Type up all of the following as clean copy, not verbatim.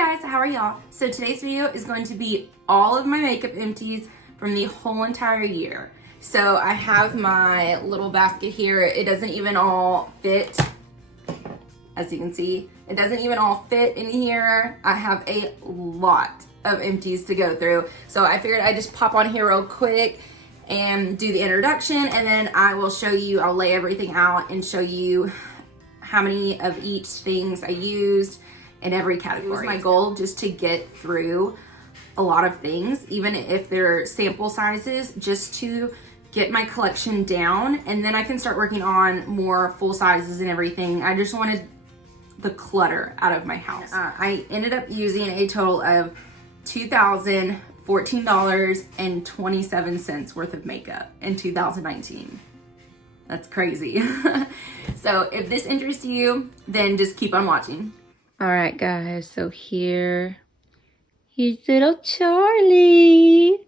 guys, how are y'all? So today's video is going to be all of my makeup empties from the whole entire year. So I have my little basket here. It doesn't even all fit, as you can see. It doesn't even all fit in here. I have a lot of empties to go through. So I figured I'd just pop on here real quick and do the introduction, and then I will show you, I'll lay everything out and show you how many of each things I used in every category. It was my goal just to get through a lot of things, even if they're sample sizes, just to get my collection down, and then I can start working on more full sizes and everything. I just wanted the clutter out of my house. I ended up using a total of $2,014.27 worth of makeup in 2019. That's crazy. So if this interests you, then just keep on watching. All right, guys, so here's little Charlie.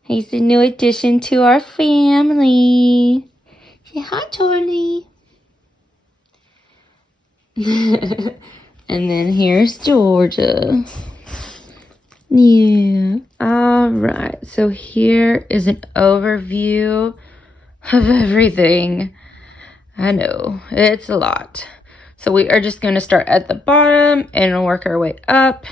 He's the new addition to our family. Say hi, Charlie. And then here's Georgia. Yeah. All right, so here is an overview of everything. I know, it's a lot. So we are just going to start at the bottom and work our way up,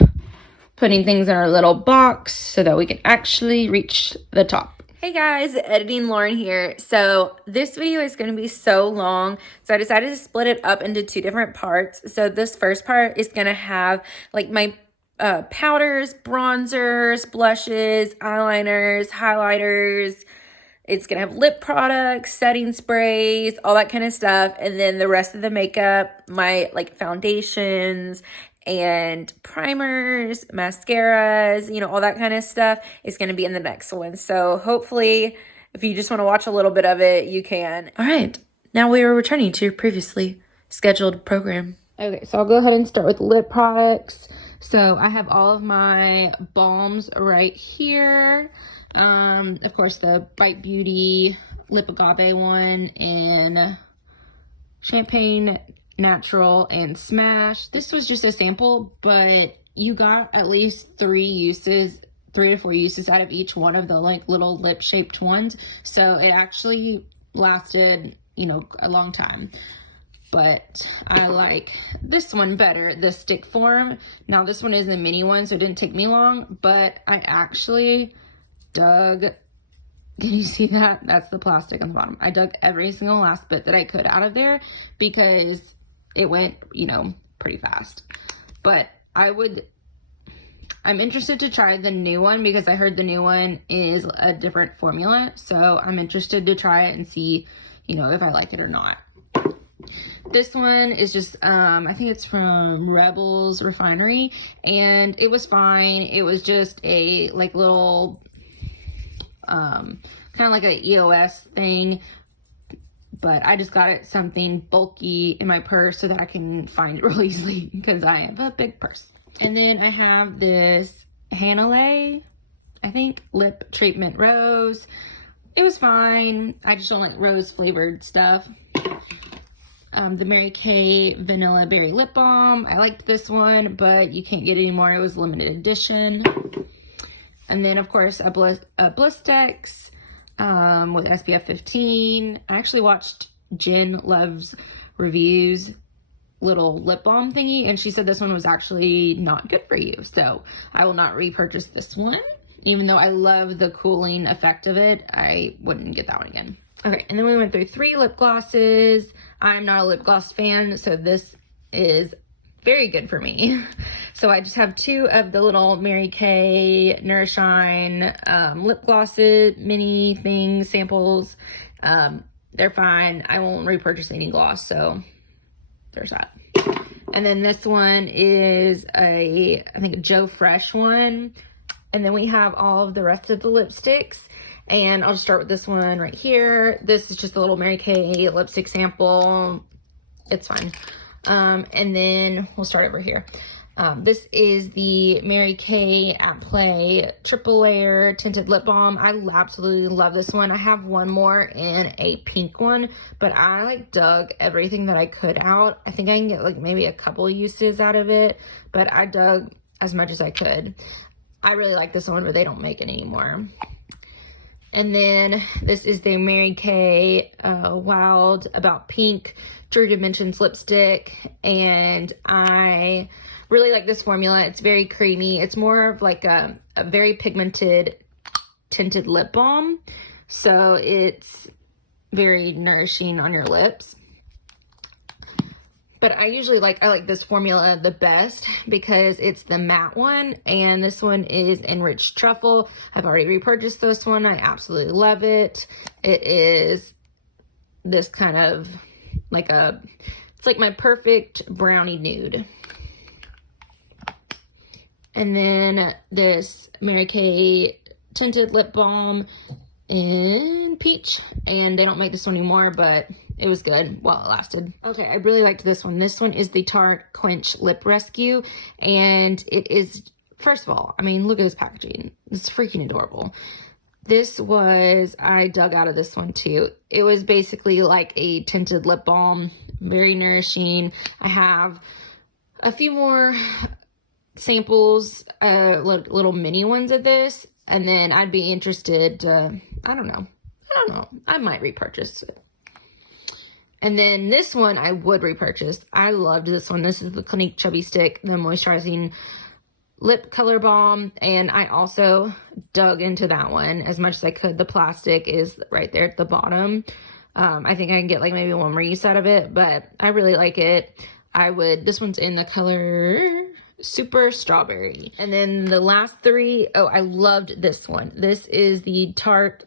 putting things in our little box so that we can actually reach the top. Hey guys, Editing Lauren here. So this video is going to be so long, so I decided to split it up into two different parts. So this first part is going to have like my powders, bronzers, blushes, eyeliners, highlighters. It's going to have lip products, setting sprays, all that kind of stuff. And then the rest of the makeup, my like foundations and primers, mascaras, you know, all that kind of stuff is going to be in the next one. So hopefully, if you just want to watch a little bit of it, you can. All right, now we are returning to your previously scheduled program. Okay, so I'll go ahead and start with lip products. So I have all of my balms right here. Of course, the Bite Beauty Lip Agave one, and Champagne Natural and Smash. This was just a sample, but you got at least 3 to 4 uses out of each one of the like little lip shaped ones. So it actually lasted, you know, a long time. But I like this one better, the stick form. Now this one is a mini one, so it didn't take me long, but I actually dug, can you see that? That's the plastic on the bottom. I dug every single last bit that I could out of there because it went, you know, pretty fast. But I'm interested to try the new one because I heard the new one is a different formula. So I'm interested to try it and see, you know, if I like it or not. This one is just, I think it's from Rebels Refinery, and it was fine. It was just a like little, kind of like a EOS thing, but I just got it something bulky in my purse so that I can find it real easily because I have a big purse. And then I have this Hanalei, I think, lip treatment rose. It was fine. I just don't like rose flavored stuff. The Mary Kay Vanilla Berry Lip Balm. I liked this one, but you can't get it anymore. It was limited edition. And then, of course, a Blistex with SPF 15. I actually watched Jen Love's Reviews little lip balm thingy, and she said this one was actually not good for you. So I will not repurchase this one. Even though I love the cooling effect of it, I wouldn't get that one again. Okay, and then we went through 3 lip glosses. I'm not a lip gloss fan, so this is very good for me. So I just have 2 of the little Mary Kay Nourishine lip glosses, mini things, samples. They're fine. I won't repurchase any gloss, so there's that. And then this one is I think a Joe Fresh one. And then we have all of the rest of the lipsticks. And I'll just start with this one right here. This is just a little Mary Kay lipstick sample. It's fine. And then we'll start over here. This is the Mary Kay At Play Triple Layer Tinted Lip Balm. I absolutely love this one. I have one more in a pink one, but I like dug everything that I could out. I think I can get like maybe a couple uses out of it, but I dug as much as I could. I really like this one, but they don't make it anymore. And then this is the Mary Kay Wild About Pink True Dimensions lipstick. And I really like this formula. It's very creamy. It's more of like a very pigmented tinted lip balm. So it's very nourishing on your lips. But I like this formula the best because it's the matte one, and this one is enriched truffle. I've already repurchased this one. I absolutely love it. It is this kind of like it's like my perfect brownie nude. And then this Mary Kay tinted lip balm in peach, and they don't make this one anymore, but it was good while it lasted. Okay, I really liked this one. This one is the Tarte Quench Lip Rescue, and it is, first of all, I mean, look at this packaging. It's freaking adorable. I dug out of this one too. It was basically like a tinted lip balm, very nourishing. I have a few more samples, little mini ones of this, and then I'd be interested to, I don't know, I might repurchase it. And then this one I would repurchase. I loved this one. This is the Clinique Chubby Stick, the moisturizing lip color balm, and I also dug into that one as much as I could. The plastic is right there at the bottom. I think I can get like maybe one more use out of it, but I really like it. This one's in the color Super Strawberry. And then the last three, I loved this one. This is the Tarte,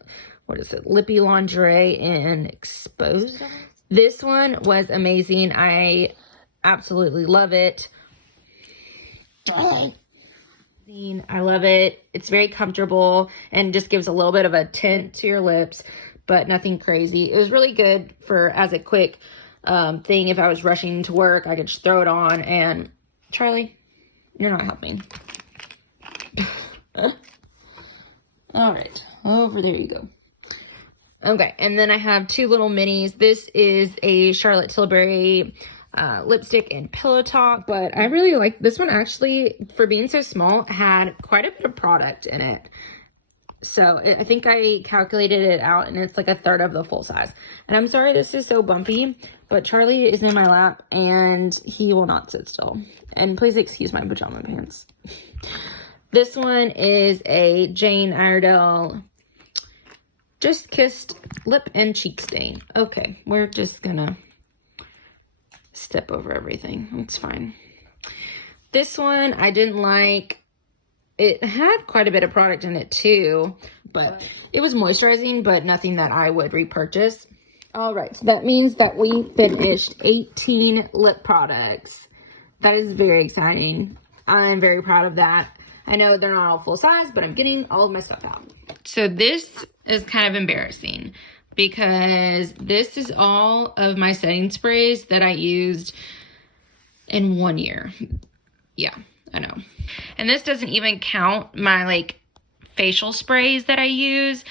Lippy Lingerie in Exposed. This one was amazing. I absolutely love it. I love it. It's very comfortable and just gives a little bit of a tint to your lips, but nothing crazy. It was really good as a quick thing. If I was rushing to work, I could just throw it on. And Charlie, you're not helping. All right, over there you go. Okay, and then I have two little minis. This is a Charlotte Tilbury lipstick in Pillow Talk, but I really like this one. Actually, for being so small, had quite a bit of product in it. So I think I calculated it out, and it's like a third of the full size. And I'm sorry this is so bumpy, but Charlie is in my lap, and he will not sit still. And please excuse my pajama pants. This one is a Jane Iredale Just Kissed Lip and Cheek Stain. Okay, we're just gonna step over everything. It's fine. This one I didn't like. It had quite a bit of product in it too, but it was moisturizing, but nothing that I would repurchase. All right, so that means that we finished 18 lip products. That is very exciting. I'm very proud of that. I know they're not all full size, but I'm getting all of my stuff out. So this is kind of embarrassing because this is all of my setting sprays that I used in 1 year. Yeah, I know. And this doesn't even count my facial sprays that I use,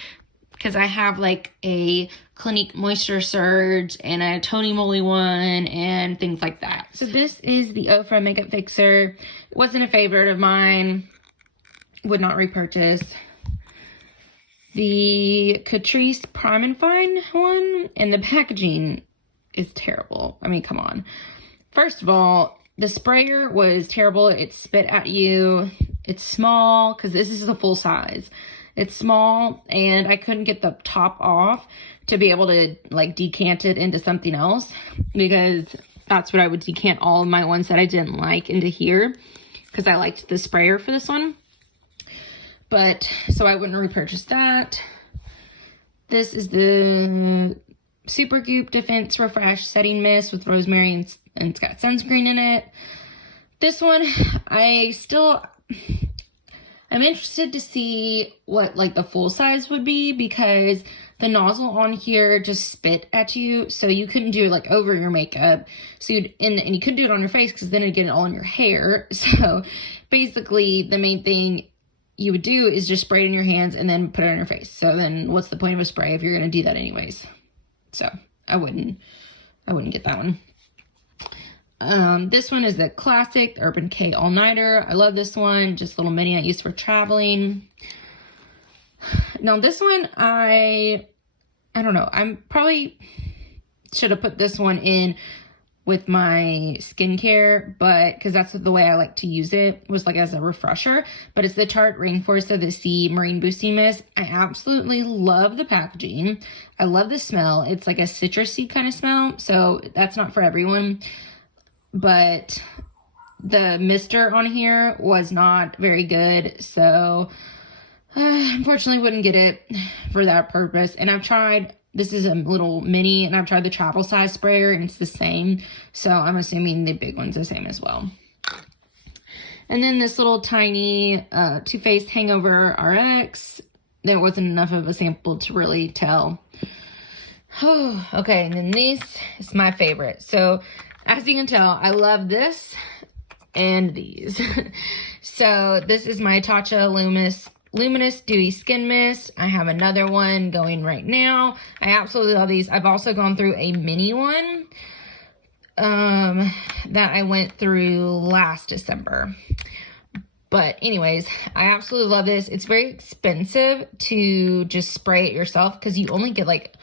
because I have a Clinique Moisture Surge and a Tony Moly one and things like that. So this is the Ofra Makeup Fixer. It wasn't a favorite of mine. Would not repurchase. The Catrice Prime and Fine one, and the packaging is terrible. I mean, come on. First of all, the sprayer was terrible. It spit at you. It's small, because this is the full size. It's small, and I couldn't get the top off to be able to decant it into something else, because that's what I would decant all of my ones that I didn't like into here, because I liked the sprayer for this one. But so I wouldn't repurchase that. This is the Super Goop Defense Refresh Setting Mist with rosemary, and it's got sunscreen in it. This one, I'm interested to see what the full size would be, because the nozzle on here just spit at you, so you couldn't do it over your makeup. So and you couldn't do it on your face, because then it'd get it all in your hair. So basically, the main thing you would do is just spray it in your hands and then put it on your face. So then what's the point of a spray if you're going to do that anyways? So I wouldn't get that one. This one is the classic Urban Decay All Nighter. I love this one. Just a little mini I use for traveling. Now this one, I don't know. I'm probably should have put this one in with my skincare, but because that's the way I like to use it, was like as a refresher. But it's the Tarte Rainforest of the Sea Marine Boosting Mist. I absolutely love the packaging. I love the smell. It's like a citrusy kind of smell, so that's not for everyone. But the mister on here was not very good, so unfortunately wouldn't get it for that purpose. And I've tried, this is a little mini, and I've tried the travel size sprayer, and it's the same. So I'm assuming the big one's the same as well. And then this little tiny Too Faced Hangover RX. There wasn't enough of a sample to really tell. Oh, okay, and then this is my favorite. So as you can tell, I love this and these. So this is my Tatcha Luminous Dewy Skin Mist. I have another one going right now. I absolutely love these. I've also gone through a mini one that I went through last December. But anyways, I absolutely love this. It's very expensive to just spray it yourself because you only get like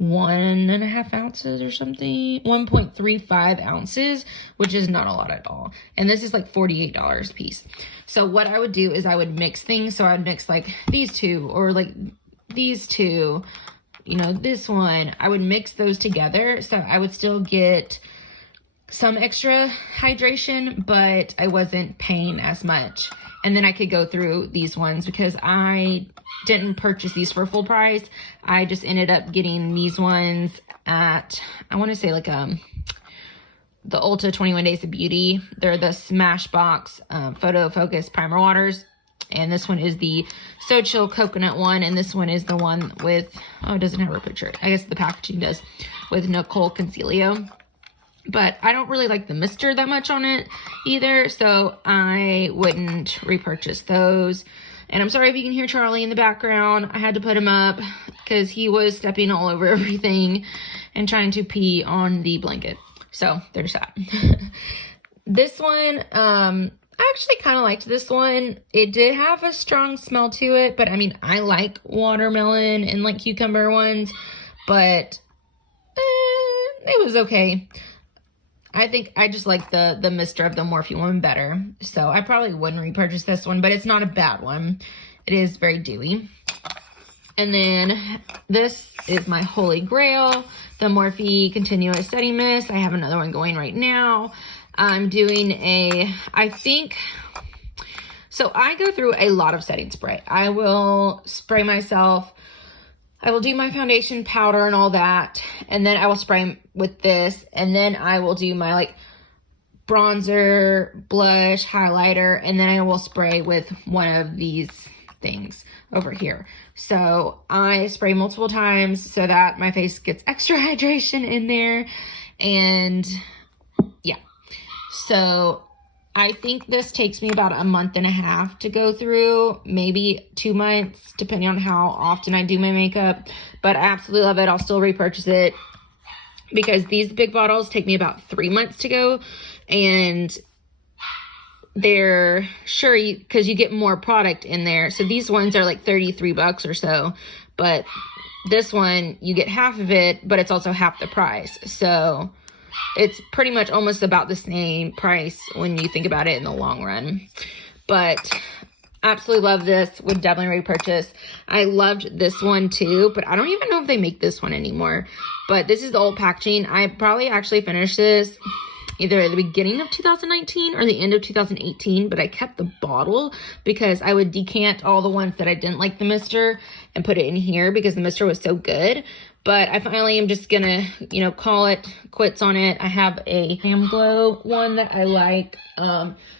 1.5 ounces or something, 1.35 ounces, which is not a lot at all. And this is like $48 a piece. So what I would do is I would mix things. So I'd mix like these two, or like these two, you know, this one. I would mix those together, so I would still get some extra hydration, but I wasn't paying as much. And then I could go through these ones because I didn't purchase these for full price. I just ended up getting these ones at, I want to say like the Ulta 21 Days of Beauty. They're the Smashbox Photo Focus Primer Waters. And this one is the So Chill Coconut one. And this one is the one with, oh, it doesn't have a picture. I guess the packaging does, with Nicole Concilio. But I don't really like the mister that much on it either, so I wouldn't repurchase those. And I'm sorry if you can hear Charlie in the background. I had to put him up because he was stepping all over everything and trying to pee on the blanket. So there's that. This one, I actually kind of liked this one. It did have a strong smell to it, but I mean, I like watermelon and like cucumber ones, but it was okay. I think I just like the mister of the Morphe one better. So I probably wouldn't repurchase this one, but it's not a bad one. It is very dewy. And then this is my holy grail, the Morphe Continuous Setting Mist. I have another one going right now. I'm doing so I go through a lot of setting spray. I will spray myself. I will do my foundation, powder, and all that, and then I will spray with this, and then I will do my like bronzer, blush, highlighter, and then I will spray with one of these things over here. So I spray multiple times so that my face gets extra hydration in there, and yeah. So I think this takes me about 1.5 months to go through, maybe 2 months, depending on how often I do my makeup. But I absolutely love it. I'll still repurchase it because these big bottles take me about 3 months to go. And they're sure, because you get more product in there. So these ones are like $33 or so. But this one, you get half of it, but it's also half the price. So it's pretty much almost about the same price when you think about it in the long run. But absolutely love this. Would definitely repurchase. I loved this one too, but I don't even know if they make this one anymore. But this is the old packaging. I probably actually finished this either at the beginning of 2019 or the end of 2018, but I kept the bottle because I would decant all the ones that I didn't like the mister and put it in here because the mister was so good. But I finally am just gonna, call it quits on it. I have a Ham Glow one that I like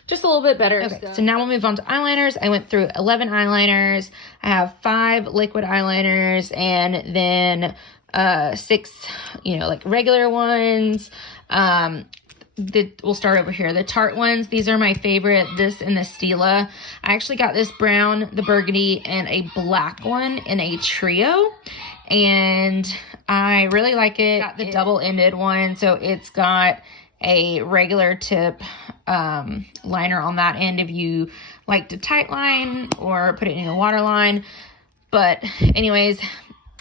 just a little bit better. Okay, so now we'll move on to eyeliners. I went through 11 eyeliners. I have 5 liquid eyeliners and then 6, like regular ones. We'll start over here. The Tarte ones, these are my favorite, this and the Stila. I actually got this brown, the burgundy, and a black one in a trio. And I really like it. Got the double-ended one, so it's got a regular tip liner on that end if you like to tight line or put it in your waterline. But anyways,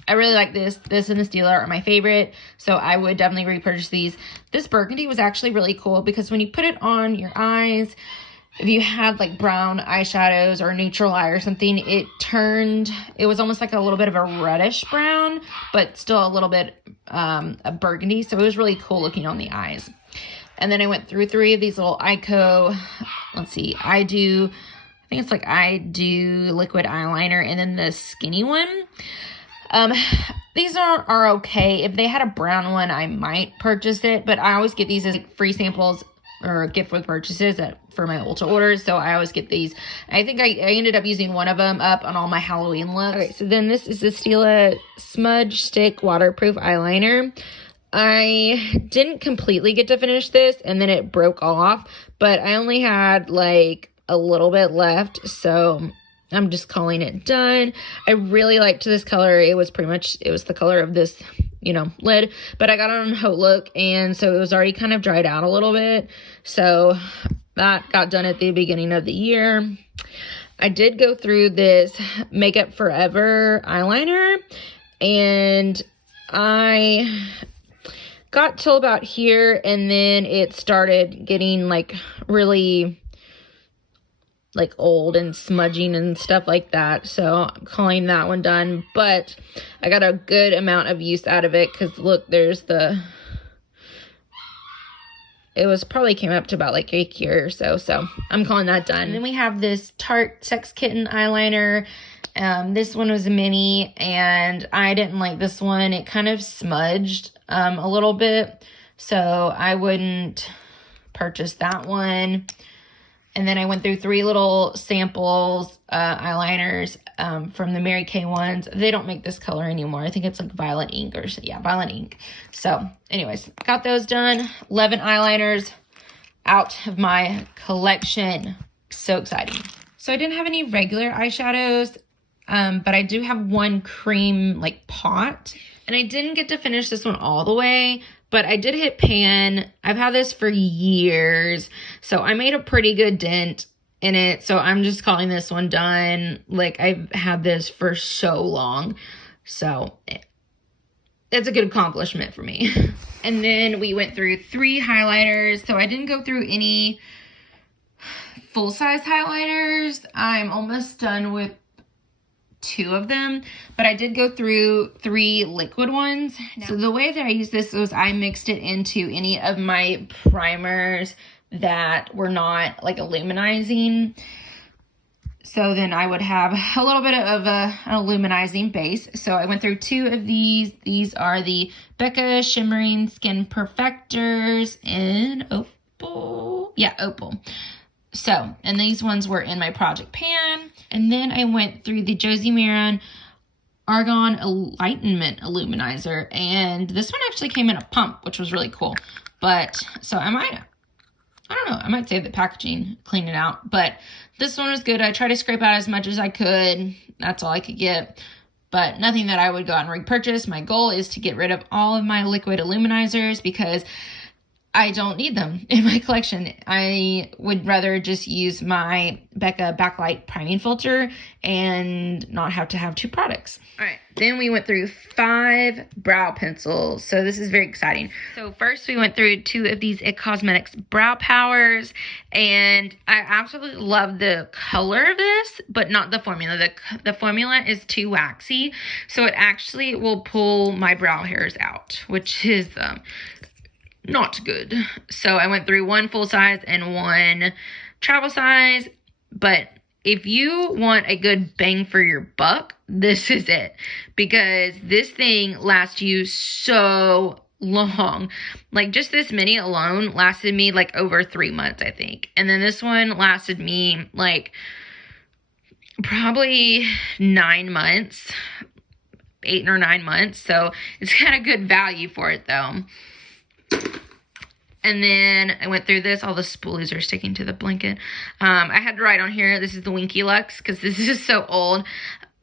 I really like this. This and the Stila are my favorite, so I would definitely repurchase these. This burgundy was actually really cool because when you put it on your eyes, if you had like brown eyeshadows or neutral eye or something, it was almost like a little bit of a reddish brown, but still a little bit of burgundy. So it was really cool looking on the eyes. And then I went through 3 of these little let's see, I think it's like I do liquid eyeliner, and then the skinny one. These are okay. If they had a brown one, I might purchase it, but I always get these as like free samples or gift with purchases for my Ulta orders, so I always get these. I think I ended up using one of them up on all my Halloween looks. Okay, so then this is the Stila Smudge Stick Waterproof Eyeliner. I didn't completely get to finish this, and then it broke off, but I only had like a little bit left, so I'm just calling it done. I really liked this color. It was the color of this, lid, but I got it on Haute Look, and so it was already kind of dried out a little bit. So that got done at the beginning of the year. I did go through this Makeup Forever eyeliner, and I got till about here, and then it started getting like really like old and smudging and stuff like that, so I'm calling that one done. But I got a good amount of use out of it, because look, it was probably came up to about like a year or so I'm calling that done. And then we have this Tarte Sex Kitten eyeliner. This one was a mini, and I didn't like this one. It kind of smudged a little bit, so I wouldn't purchase that one. And then I went through 3 little samples, eyeliners from the Mary Kay ones. They don't make this color anymore. I think it's like violet ink violet ink. So anyways, got those done. 11 eyeliners out of my collection. So exciting. So I didn't have any regular eyeshadows, but I do have one cream like pot. And I didn't get to finish this one all the way, but I did hit pan. I've had this for years, so I made a pretty good dent in it. So I'm just calling this one done. Like, I've had this for so long, so it's a good accomplishment for me. And then we went through 3 highlighters. So I didn't go through any full-size highlighters. I'm almost done with 2 of them, but I did go through 3 liquid ones. So the way that I used this was I mixed it into any of my primers that were not like illuminizing. So then I would have a little bit of an illuminizing base. So I went through 2 of these. These are the Becca Shimmering Skin Perfectors in Opal. Yeah, Opal. So, and these ones were in my project pan. And then I went through the Josie Maran Argan Enlightenment Illuminizer. And this one actually came in a pump, which was really cool. But, so I don't know, I might save the packaging, clean it out. But this one was good. I tried to scrape out as much as I could. That's all I could get. But nothing that I would go out and repurchase. My goal is to get rid of all of my liquid illuminizers because I don't need them in my collection. I would rather just use my Becca Backlight Priming Filter and not have to have 2 products. All right, then we went through 5 brow pencils. So this is very exciting. So first we went through 2 of these IT Cosmetics Brow Powers, and I absolutely love the color of this, but not the formula. The formula is too waxy, so it actually will pull my brow hairs out, which is not good. So I went through 1 full size and 1 travel size. But if you want a good bang for your buck, this is it. Because this thing lasts you so long. Like, just this mini alone lasted me like over 3 months, I think. And then this one lasted me like probably 9 months. 8 or 9 months. So it's got a good value for it though. And then I went through this. All the spoolies are sticking to the blanket. I had to write on here, this is the Winky Lux, because this is so old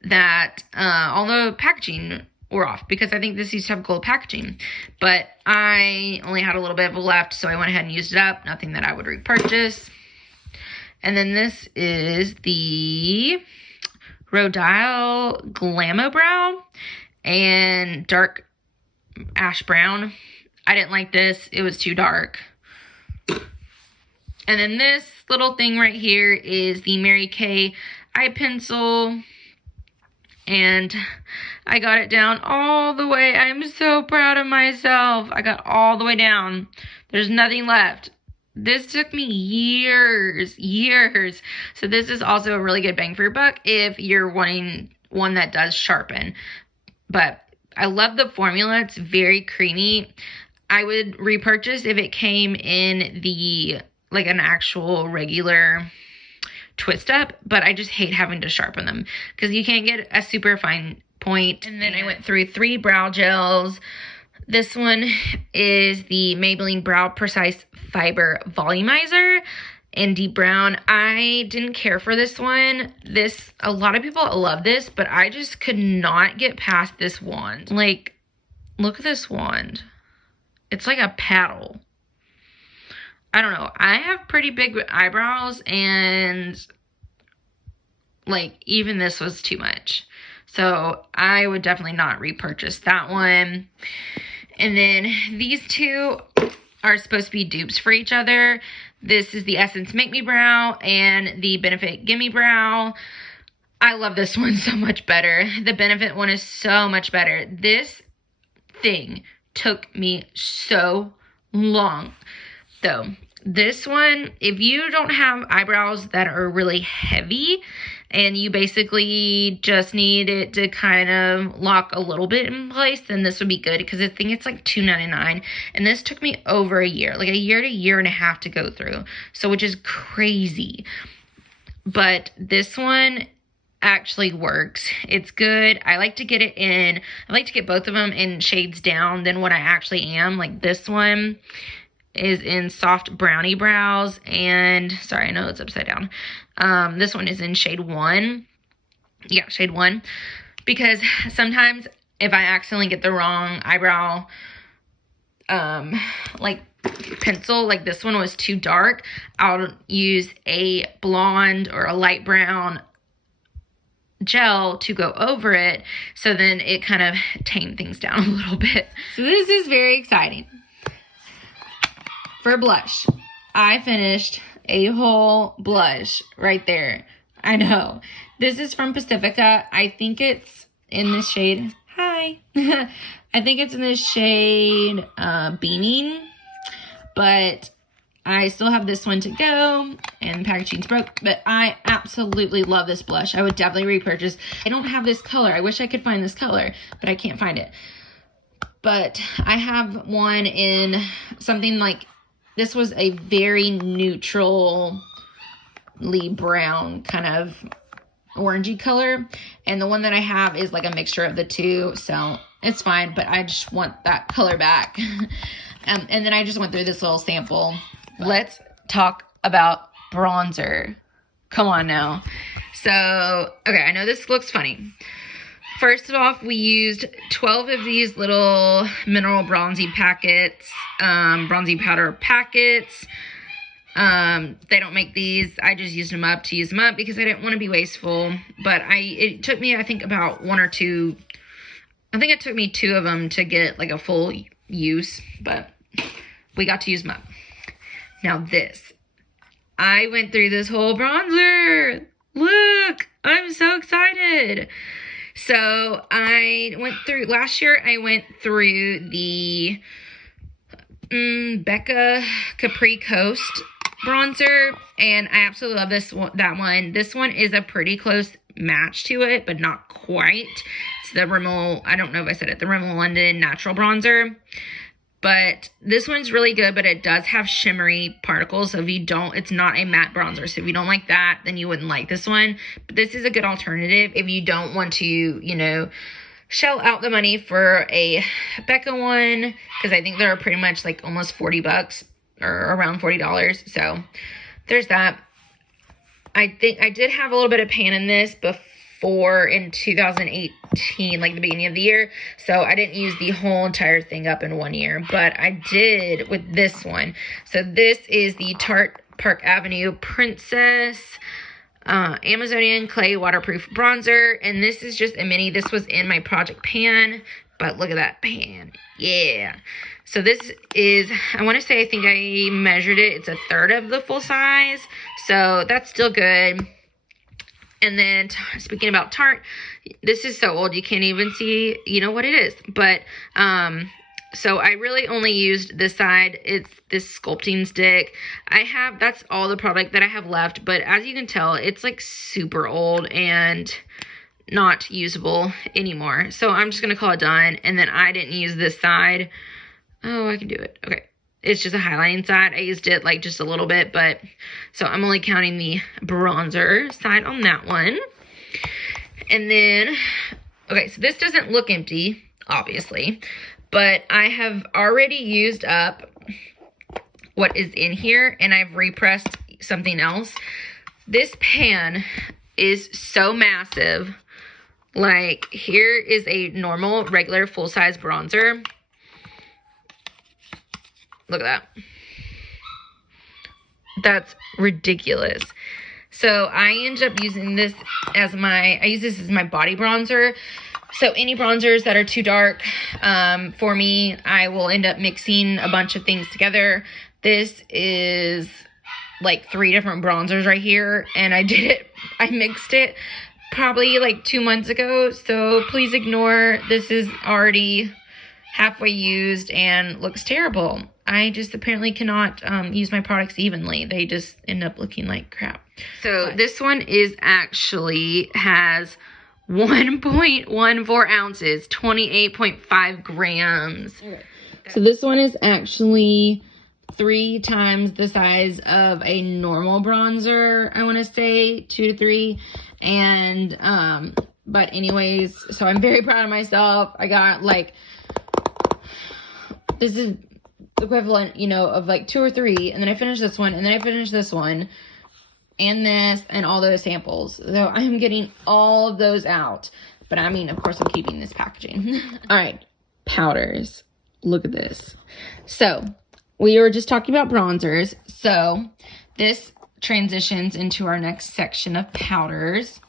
that all the packaging or off because I think this used to have gold packaging, but I only had a little bit of it left, so I went ahead and used it up. Nothing that I would repurchase. And then this is the Rodial Glamo Brow and dark ash brown. I didn't like this. It was too dark. And then this little thing right here is the Mary Kay eye pencil. And I got it down all the way. I'm so proud of myself. I got all the way down. There's nothing left. This took me years. So this is also a really good bang for your buck if you're wanting one that does sharpen. But I love the formula. It's very creamy. I would repurchase if it came in the, like an actual regular twist up, but I just hate having to sharpen them because you can't get a super fine point. And then I went through 3 brow gels. This one is the Maybelline Brow Precise Fiber Volumizer in deep brown. I didn't care for this one. A lot of people love this, but I just could not get past this wand. Like, look at this wand. It's like a paddle. I don't know. I have pretty big eyebrows, and like even this was too much. So I would definitely not repurchase that one. And then these two are supposed to be dupes for each other. This is the Essence Make Me Brow and the Benefit Gimme Brow. I love this one so much better. The Benefit one is so much better. This thing took me so long. So this one, if you don't have eyebrows that are really heavy and you basically just need it to kind of lock a little bit in place, then this would be good because I think it's like $2.99. And this took me over a year, like a year to year and a half to go through. So, which is crazy. But this one actually works. It's good. I like to get both of them in shades down than what I actually am. Like this one is in soft brownie brows, and sorry, I know it's upside down. This one is in shade 1. Yeah, shade 1. Because sometimes if I accidentally get the wrong eyebrow like pencil, like this one was too dark, I'll use a blonde or a light brown gel to go over it, so then it kind of tamed things down a little bit. So this is very exciting. For blush, I finished a whole blush right there. I know. This is from Pacifica. I think it's in this shade. Hi. I think it's in this shade Beaming. But I still have this one to go. And the packaging's broke. But I absolutely love this blush. I would definitely repurchase. I don't have this color. I wish I could find this color. But I can't find it. But I have one in something like... This was a very neutrally brown kind of orangey color. And the one that I have is like a mixture of the two. So it's fine. But I just want that color back. And then I just went through this little sample. Let's talk about bronzer. Come on now. So, okay, I know this looks funny. First off, we used 12 of these little mineral bronzy packets, bronzy powder packets. They don't make these. I just used them up to use them up because I didn't want to be wasteful. But it took me, I think, about 1 or 2. I think it took me 2 of them to get like a full use, but we got to use them up. Now this, I went through this whole bronzer. Look, I'm so excited. So I went through, last year I went through the Becca Capri Coast bronzer, and I absolutely love that one. This one is a pretty close match to it, but not quite. It's the Rimmel, I don't know if I said it, the Rimmel London Natural Bronzer. But this one's really good, but it does have shimmery particles. So if you don't, it's not a matte bronzer. So if you don't like that, then you wouldn't like this one. But this is a good alternative if you don't want to, you know, shell out the money for a Becca one. Because I think they're pretty much like almost 40 bucks or around $40. So there's that. I think I did have a little bit of pan in this 4 in 2018, like the beginning of the year. So I didn't use the whole entire thing up in 1 year, but I did with this one. So this is the Tarte Park Avenue Princess Amazonian Clay Waterproof Bronzer. And this is just a mini. This was in my project pan, but look at that pan. Yeah. So this is, I want to say, I think I measured it. It's 1/3 of the full size. So that's still good. And then speaking about Tarte, this is so old you can't even see, you know, what it is. But so I really only used this side. It's this sculpting stick. That's all the product that I have left. But as you can tell, it's like super old and not usable anymore. So I'm just going to call it done. And then I didn't use this side. Oh, I can do it. Okay. It's just a highlighting side. I used it like just a little bit, but so I'm only counting the bronzer side on that one. And then, okay, so this doesn't look empty, obviously, but I have already used up what is in here and I've repressed something else. This pan is so massive. Like, here is a normal, regular, full-size bronzer. Look at that. That's ridiculous. So I ended up using this as I use this as my body bronzer. So any bronzers that are too dark for me, I will end up mixing a bunch of things together. This is like 3 different bronzers right here. And I mixed it probably like 2 months ago. So please ignore, this is already halfway used and looks terrible. I just apparently cannot use my products evenly. They just end up looking like crap. So this one has 1.14 ounces, 28.5 grams. Okay. So this one is actually 3 times the size of a normal bronzer, I want to say, 2 to 3. And, but anyways, so I'm very proud of myself. I got like, this is equivalent, you know, of like 2 or 3, and then I finished this one, and then I finished this one, and this, and all those samples. So I am getting all of those out, but I mean, of course, I'm keeping this packaging. All right, powders. Look at this. So we were just talking about bronzers, so this transitions into our next section of powders.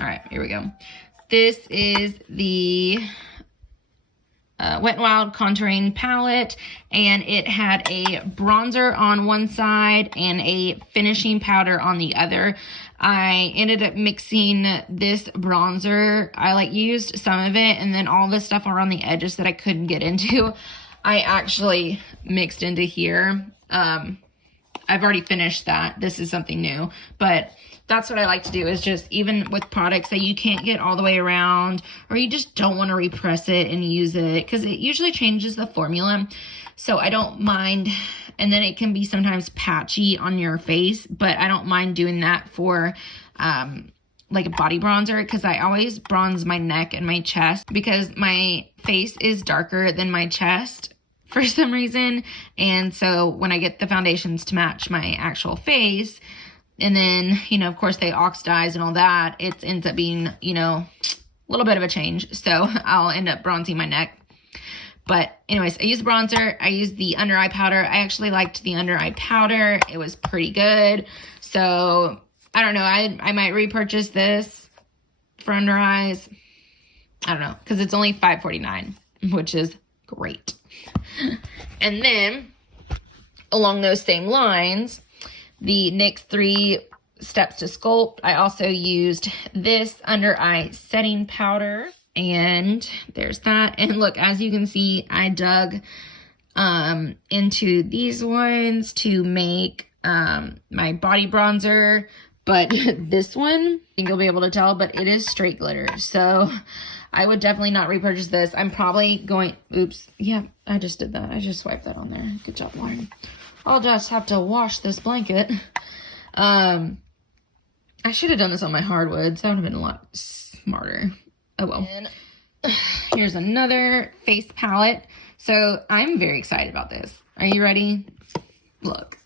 All right, here we go. This is the Wet n Wild contouring palette, and it had a bronzer on one side and a finishing powder on the other. I ended up mixing this bronzer. I like used some of it, and then all the stuff around the edges that I couldn't get into, I actually mixed into here. I've already finished that. This is something new, but that's what I like to do, is just, even with products that you can't get all the way around, or you just don't want to repress it and use it, because it usually changes the formula. So I don't mind, and then it can be sometimes patchy on your face, but I don't mind doing that for like a body bronzer, because I always bronze my neck and my chest, because my face is darker than my chest for some reason. And so when I get the foundations to match my actual face, and then, you know, of course they oxidize and all that, it ends up being, you know, a little bit of a change. So I'll end up bronzing my neck. But anyways, I used bronzer. I used the under eye powder. I actually liked the under eye powder. It was pretty good. So I don't know. I might repurchase this for under eyes. I don't know, because it's only $5.49, which is great. And then along those same lines, the NYX 3 Steps to Sculpt, I also used this under eye setting powder, and there's that. And look, as you can see, I dug into these ones to make my body bronzer, but this one, I think you'll be able to tell, but it is straight glitter. So I would definitely not repurchase this. I'm probably going, oops, yeah, I just did that. I just swiped that on there. Good job, Lauren. I'll just have to wash this blanket. I should have done this on my hardwoods. That would have been a lot smarter. Oh well. And here's another face palette. So I'm very excited about this. Are you ready? Look.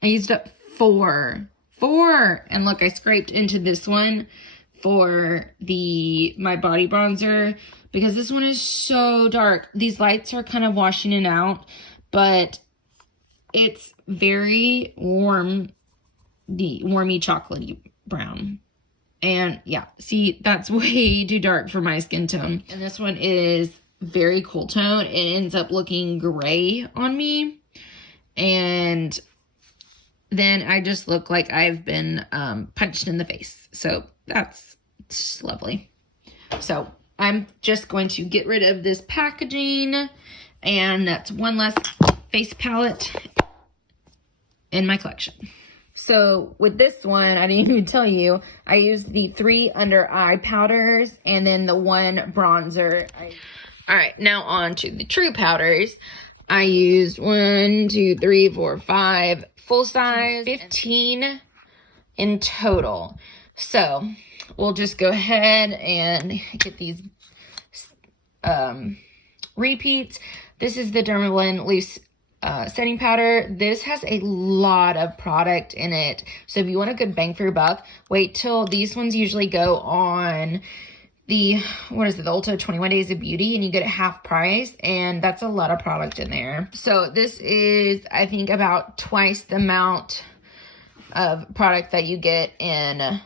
I used up four 4. And look, I scraped into this one for my body bronzer because this one is so dark. These lights are kind of washing it out, but it's very warm, the warmy chocolatey brown. And yeah, see, that's way too dark for my skin tone. And this one is very cool tone. It ends up looking gray on me. And then I just look like I've been punched in the face. So that's just lovely. So I'm just going to get rid of this packaging. And that's one less face palette in my collection. So with this one, I didn't even tell you, I used the 3 under eye powders and then the 1 bronzer. All right, now on to the true powders. I used 1, 2, 3, 4, 5 full size, 15 in total. So we'll just go ahead and get these repeats. This is the Dermablend Loose setting powder. This has a lot of product in it. So if you want a good bang for your buck, wait till these ones usually go on the, what is it, the Ulta 21 Days of Beauty, and you get it half price, and that's a lot of product in there. So this is, I think, about twice the amount of product that you get in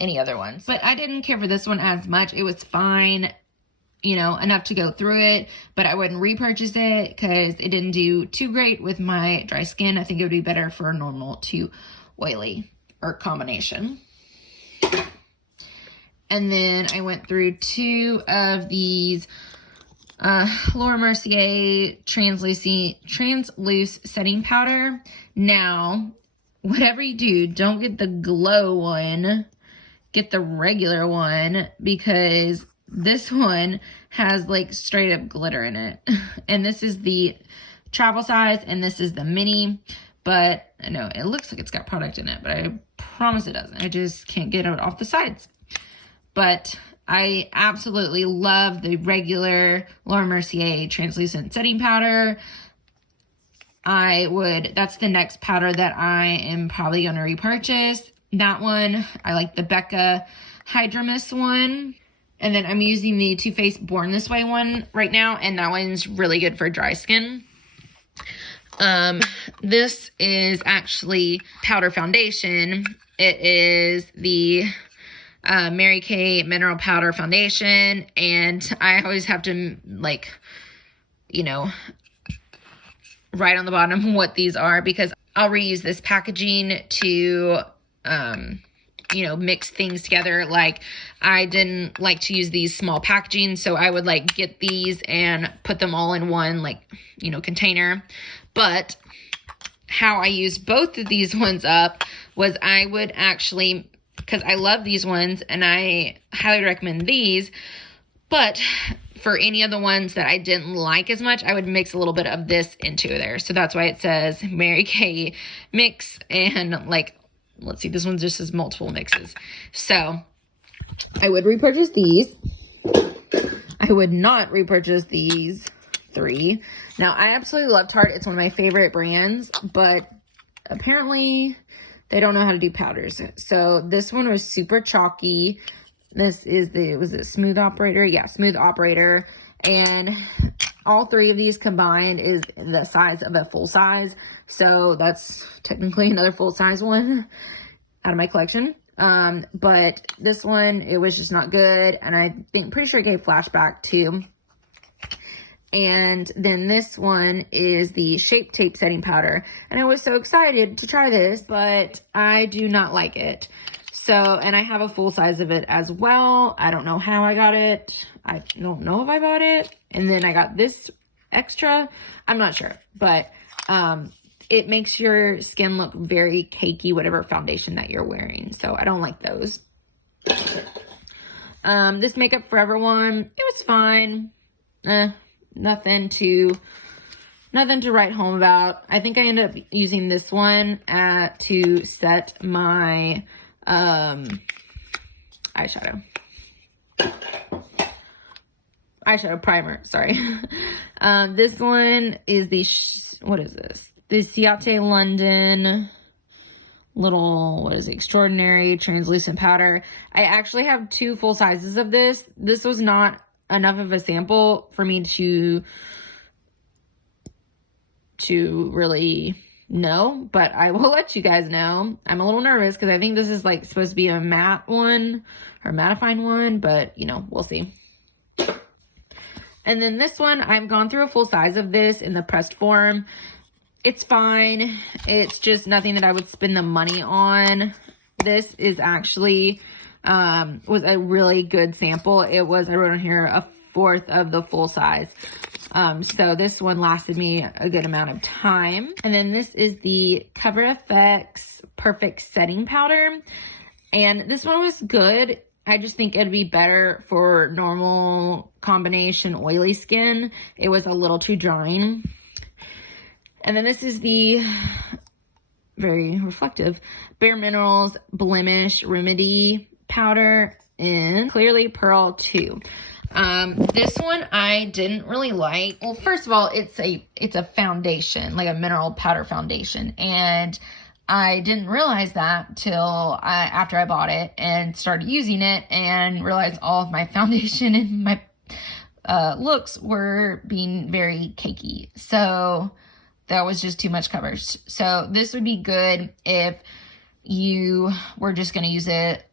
any other ones. But I didn't care for this one as much. It was fine, you know, enough to go through it, but I wouldn't repurchase it because it didn't do too great with my dry skin. I think it would be better for normal to oily or combination. And then I went through 2 of these Laura Mercier Transluce Setting Powder. Now, whatever you do, don't get the glow one. Get the regular one, because this one has like straight up glitter in it. And this is the travel size and this is the mini. But I know it looks like it's got product in it, but I promise it doesn't. I just can't get it off the sides. But I absolutely love the regular Laura Mercier translucent setting powder. That's the next powder that I am probably going to repurchase. That one, I like the Becca Hydra Mist one. And then I'm using the Too Faced Born This Way one right now, and that one's really good for dry skin. This is actually powder foundation. It is the Mary Kay Mineral Powder Foundation, and I always have to, like, you know, write on the bottom what these are, because I'll reuse this packaging to you know, mix things together. Like, I didn't like to use these small packaging, so I would like get these and put them all in one, like, you know, container. But how I used both of these ones up was I would actually, because I love these ones and I highly recommend these, but for any of the ones that I didn't like as much, I would mix a little bit of this into there. So that's why it says Mary Kay mix, and like, let's see, this one just says multiple mixes. So I would repurchase these. I would not repurchase these 3. Now, I absolutely love Tarte. It's one of my favorite brands, but apparently they don't know how to do powders. So this one was super chalky. This is was it Smooth Operator? Yeah, Smooth Operator. And all 3 of these combined is the size of a full size. So that's technically another full size one out of my collection. But this one, it was just not good. And I think, pretty sure it gave flashback too. And then this one is the Shape Tape Setting Powder. And I was so excited to try this, but I do not like it. So, and I have a full size of it as well. I don't know how I got it. I don't know if I bought it. And then I got this extra. I'm not sure. But it makes your skin look very cakey, whatever foundation that you're wearing. So I don't like those. This Makeup Forever one, it was fine. Nothing to write home about. I think I ended up using this one to set my eyeshadow primer, sorry. This one is the what is this? The Ciate London little, what is it, Extraordinary Translucent Powder. I actually have 2 full sizes of this. This was not enough of a sample for me to really know, but I will let you guys know. I'm a little nervous because I think this is like supposed to be a matte one or mattifying one, but you know, we'll see. And then this one, I've gone through a full size of this in the pressed form. It's fine. It's just nothing that I would spend the money on. This is actually, was a really good sample. It was, I wrote on here, a 1/4 of the full size. So this one lasted me a good amount of time. And then this is the Cover FX Perfect Setting Powder. And this one was good. I just think it'd be better for normal combination oily skin. It was a little too drying. And then this is the very reflective Bare Minerals Blemish Remedy Powder in Clearly Pearl 2. This one I didn't really like. Well, first of all, it's a foundation, like a mineral powder foundation. And I didn't realize that till after I bought it and started using it and realized all of my foundation and my looks were being very cakey. So that was just too much coverage. So this would be good if you were just going to use it,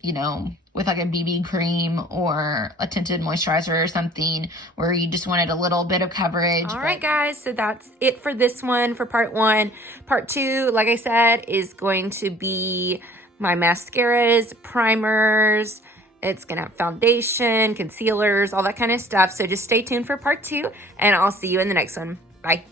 you know, with like a BB cream or a tinted moisturizer or something where you just wanted a little bit of coverage. All right, guys, so that's it for this one, for part 1. Part 2, like I said, is going to be my mascaras, primers. It's gonna have foundation, concealers, all that kind of stuff. So just stay tuned for part 2, and I'll see you in the next one. Bye.